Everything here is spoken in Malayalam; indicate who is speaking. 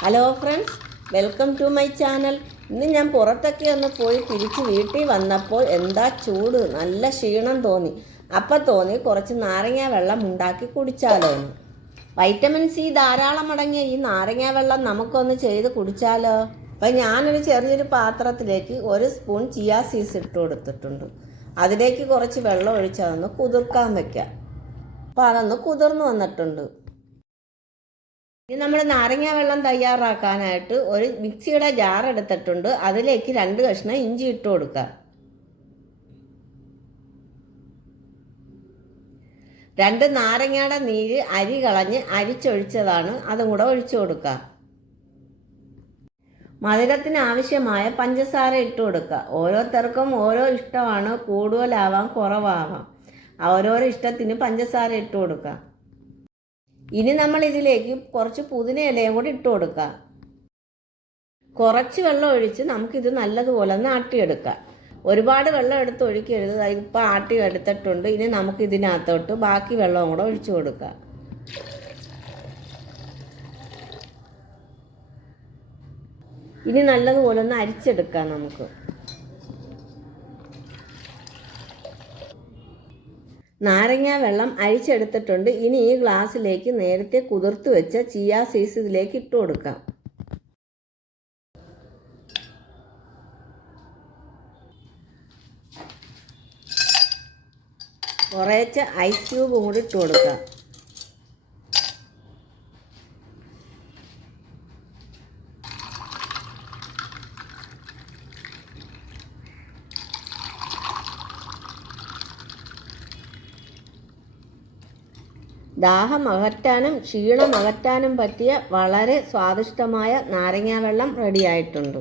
Speaker 1: Hello friends welcome to my channel ഇന്ന് ഞാൻ പുറത്തൊക്കെ ഒന്ന് പോയി തിരിച്ച് വീട്ടിൽ വന്നപ്പോൾ എന്താ ചൂട്? നല്ല ക്ഷീണം തോന്നി. അപ്പം തോന്നി കുറച്ച് നാരങ്ങ വെള്ളം ഉണ്ടാക്കി കുടിച്ചാലോ എന്ന്. വൈറ്റമിൻ സി ധാരാളം അടങ്ങിയ ഈ നാരങ്ങ വെള്ളം നമുക്കൊന്ന് ചെയ്ത് കുടിച്ചാലോ? അപ്പം ഞാനൊരു ചെറിയൊരു പാത്രത്തിലേക്ക് ഒരു സ്പൂൺ ചിയാ സീസ് ഇട്ട് കൊടുത്തിട്ടുണ്ട്. അതിലേക്ക് കുറച്ച് വെള്ളം ഒഴിച്ചതൊന്ന് കുതിർക്കാൻ വെക്കാം. അപ്പോൾ അതൊന്ന് കുതിർന്നു വന്നിട്ടുണ്ട്. ഇനി നമ്മൾ നാരങ്ങ വെള്ളം തയ്യാറാക്കാനായിട്ട് ഒരു മിക്സിയുടെ ജാർ എടുത്തിട്ടുണ്ട്. അതിലേക്ക് രണ്ട് കഷ്ണം ഇഞ്ചി ഇട്ട് കൊടുക്കുക. രണ്ട് നാരങ്ങയുടെ നീര് അരി കളഞ്ഞ് അരിച്ചൊഴിച്ചതാണ്. അതും കൂടെ ഒഴിച്ചു കൊടുക്കുക. മധുരത്തിന് ആവശ്യമായ പഞ്ചസാര ഇട്ട് കൊടുക്കുക. ഓരോരുത്തർക്കും ഓരോ ഇഷ്ടമാണ്. കൂടുതലാവാം കുറവാവാം. ഓരോരോ ഇഷ്ടത്തിന് പഞ്ചസാര ഇട്ട് കൊടുക്കുക. ഇനി നമ്മൾ ഇതിലേക്ക് കുറച്ച് പുതിനയിലയും കൂടി ഇട്ട് കൊടുക്കുക കുറച്ച് വെള്ളം ഒഴിച്ച് നമുക്കിത് നല്ലതുപോലെ ഒന്ന് ആട്ടിയെടുക്കാം. ഒരുപാട് വെള്ളം എടുത്ത് ഒഴിക്കരുത്. ഇപ്പോൾ ആട്ടി എടുത്തിട്ടുണ്ട്. ഇനി നമുക്ക് ഇതിനകത്തോട്ട് ബാക്കി വെള്ളവും കൂടെ ഒഴിച്ചു കൊടുക്കാം. ഇനി നല്ലതുപോലെ ഒന്ന് അരിച്ചെടുക്കാം നമുക്ക്. നാരങ്ങ വെള്ളം അഴിച്ചെടുത്തിട്ടുണ്ട്. ഇനി ഈ ഗ്ലാസ്സിലേക്ക് നേരത്തെ കുതിർത്ത് വെച്ച ചിയാ സീസ് ഇതിലേക്ക് ഇട്ട് കൊടുക്കാം. കുറേച്ച് ഐസ് ക്യൂബും കൂടി ഇട്ട് കൊടുക്കാം. ദാഹം അകറ്റാനും ക്ഷീണം അകറ്റാനും പറ്റിയ വളരെ സ്വാദിഷ്ടമായ നാരങ്ങാവെള്ളം റെഡിയായിട്ടുണ്ട്.